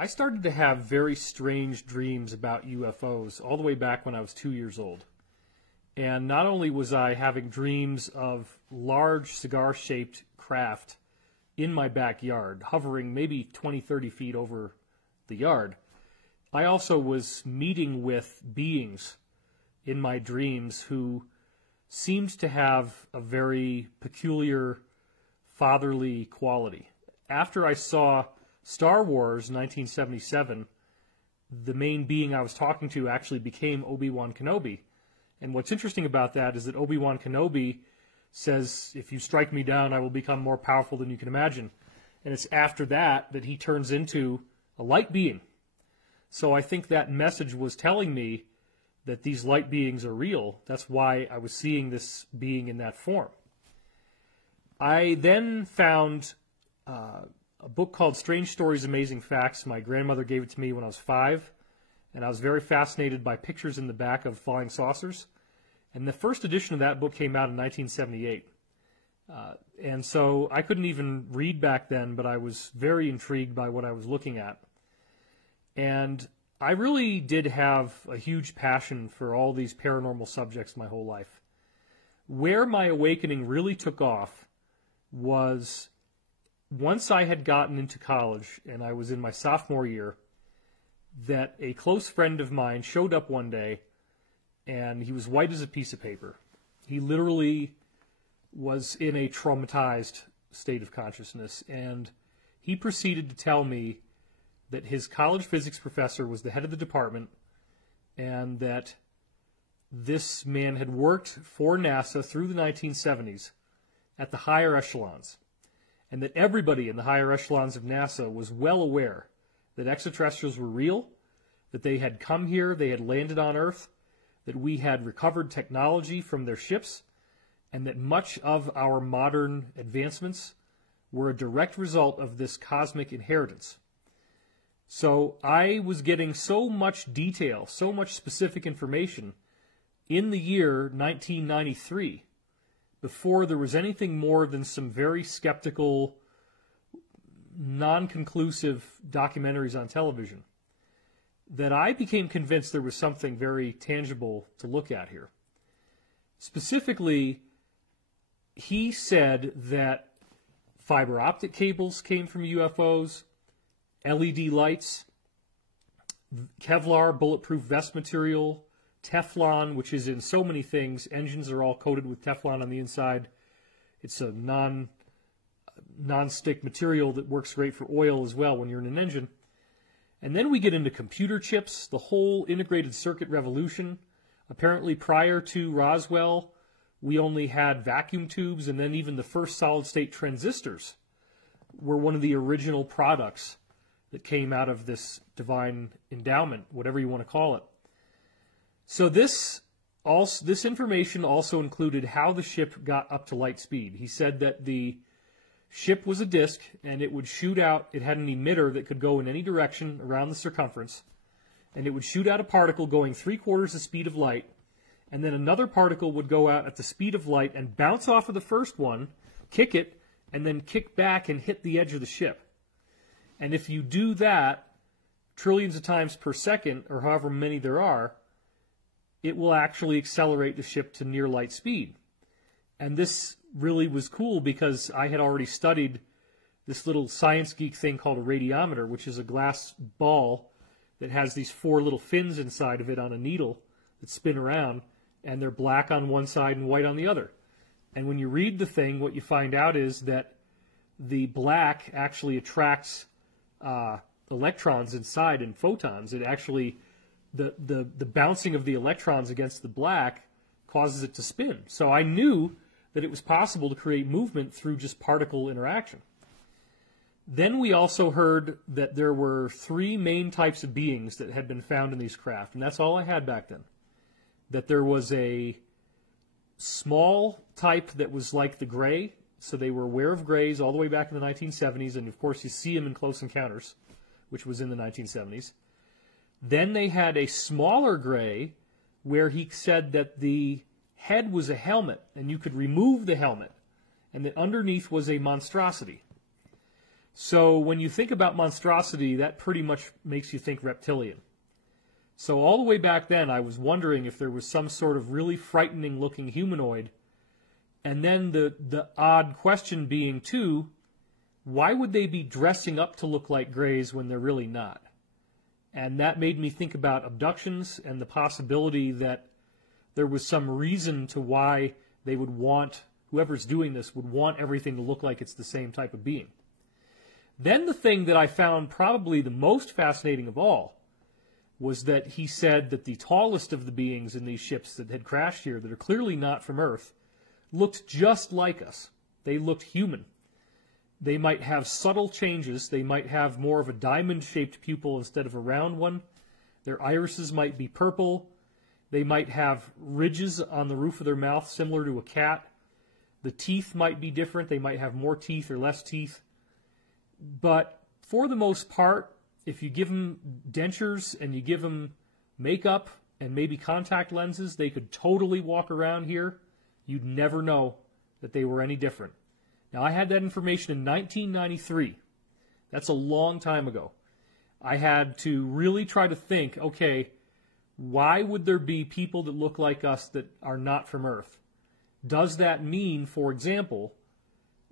I started to have very strange dreams about UFOs all the way back when I was 2 years old. And not only was I having dreams of large cigar-shaped craft in my backyard, hovering maybe 20, 30 feet over the yard, I also was meeting with beings in my dreams who seemed to have a very peculiar fatherly quality. After I saw Star Wars 1977, the main being I was talking to actually became Obi-Wan Kenobi. And what's interesting about that is that Obi-Wan Kenobi says, if you strike me down, I will become more powerful than you can imagine. And it's after that that he turns into a light being. So I think that message was telling me that these light beings are real. That's why I was seeing this being in that form. I then found a book called Strange Stories, Amazing Facts. My grandmother gave it to me when I was 5, and I was very fascinated by pictures in the back of flying saucers. And the first edition of that book came out in 1978. And so I couldn't even read back then, but I was very intrigued by what I was looking at. And I really did have a huge passion for all these paranormal subjects my whole life. Where my awakening really took off was once I had gotten into college and I was in my sophomore year, that a close friend of mine showed up one day and he was white as a piece of paper. He literally was in a traumatized state of consciousness, and he proceeded to tell me that his college physics professor was the head of the department and that this man had worked for NASA through the 1970s at the higher echelons, and that everybody in the higher echelons of NASA was well aware that extraterrestrials were real, that they had come here, they had landed on Earth, that we had recovered technology from their ships, and that much of our modern advancements were a direct result of this cosmic inheritance. So I was getting so much detail, so much specific information in the year 1993, before there was anything more than some very skeptical, non-conclusive documentaries on television, that I became convinced there was something very tangible to look at here. Specifically, he said that fiber optic cables came from UFOs, LED lights, Kevlar bulletproof vest material, Teflon, which is in so many things. Engines are all coated with Teflon on the inside. It's a non-stick material that works great for oil as well when you're in an engine. And then we get into computer chips, the whole integrated circuit revolution. Apparently prior to Roswell, we only had vacuum tubes, and then even the first solid-state transistors were one of the original products that came out of this divine endowment, whatever you want to call it. So this information also included how the ship got up to light speed. He said that the ship was a disk, and it would shoot out, it had an emitter that could go in any direction around the circumference, and it would shoot out a particle going 3/4 the speed of light, and then another particle would go out at the speed of light and bounce off of the first one, kick it, and then kick back and hit the edge of the ship. And if you do that trillions of times per second, or however many there are, it will actually accelerate the ship to near light speed. And this really was cool because I had already studied this little science geek thing called a radiometer, which is a glass ball that has these 4 little fins inside of it on a needle that spin around, and they're black on one side and white on the other. And when you read the thing, what you find out is that the black actually attracts electrons inside and photons. It actually, the bouncing of the electrons against the black causes it to spin. So I knew that it was possible to create movement through just particle interaction. Then we also heard that there were 3 main types of beings that had been found in these craft, and that's all I had back then. That there was a small type that was like the gray, so they were aware of grays all the way back in the 1970s, and of course you see them in Close Encounters, which was in the 1970s. Then they had a smaller gray where he said that the head was a helmet, and you could remove the helmet, and that underneath was a monstrosity. So when you think about monstrosity, that pretty much makes you think reptilian. So all the way back then, I was wondering if there was some sort of really frightening looking humanoid. And then the odd question being, too, why would they be dressing up to look like Greys when they're really not? And that made me think about abductions and the possibility that there was some reason to why they would want, whoever's doing this, would want everything to look like it's the same type of being. Then the thing that I found probably the most fascinating of all was that he said that the tallest of the beings in these ships that had crashed here, that are clearly not from Earth, looked just like us. They looked human. They might have subtle changes. They might have more of a diamond-shaped pupil instead of a round one. Their irises might be purple. They might have ridges on the roof of their mouth similar to a cat. The teeth might be different. They might have more teeth or less teeth. But for the most part, if you give them dentures and you give them makeup and maybe contact lenses, they could totally walk around here. You'd never know that they were any different. Now, I had that information in 1993. That's a long time ago. I had to really try to think, okay, why would there be people that look like us that are not from Earth? Does that mean, for example,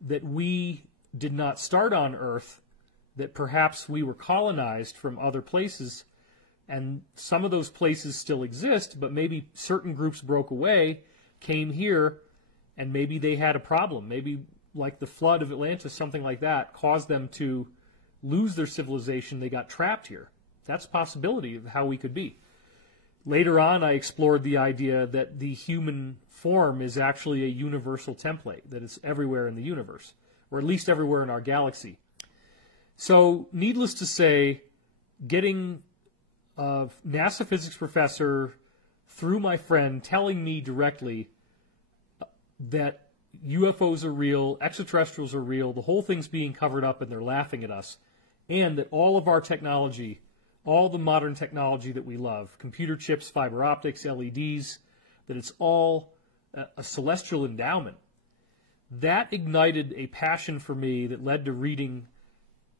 that we did not start on Earth, that perhaps we were colonized from other places, and some of those places still exist, but maybe certain groups broke away, came here, and maybe they had a problem. Maybe like the flood of Atlantis, something like that, caused them to lose their civilization. They got trapped here. That's a possibility of how we could be. Later on, I explored the idea that the human form is actually a universal template, that it's everywhere in the universe, or at least everywhere in our galaxy. So, needless to say, getting a NASA physics professor through my friend telling me directly that UFOs are real, extraterrestrials are real, the whole thing's being covered up and they're laughing at us, and that all of our technology, all the modern technology that we love, computer chips, fiber optics, LEDs, that it's all a celestial endowment. That ignited a passion for me that led to reading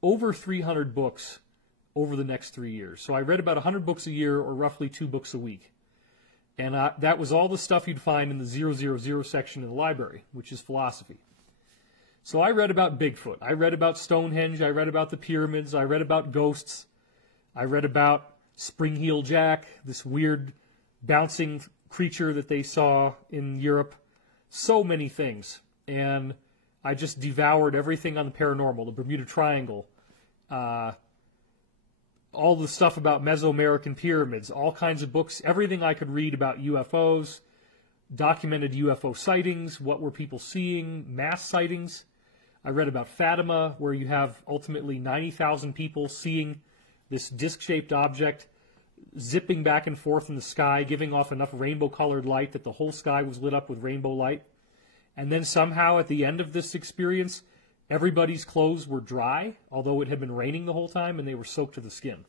over 300 books over the next 3 years. So I read about 100 books a year, or roughly 2 books a week. And that was all the stuff you'd find in the 000 section in the library, which is philosophy. So I read about Bigfoot. I read about Stonehenge. I read about the pyramids. I read about ghosts. I read about Spring-Heel Jack, this weird bouncing creature that they saw in Europe. So many things. And I just devoured everything on the paranormal, the Bermuda Triangle, all the stuff about Mesoamerican pyramids, all kinds of books, everything I could read about UFOs, documented UFO sightings, what were people seeing, mass sightings. I read about Fatima, where you have ultimately 90,000 people seeing this disc-shaped object zipping back and forth in the sky, giving off enough rainbow-colored light that the whole sky was lit up with rainbow light. And then somehow at the end of this experience, everybody's clothes were dry, although it had been raining the whole time, and they were soaked to the skin.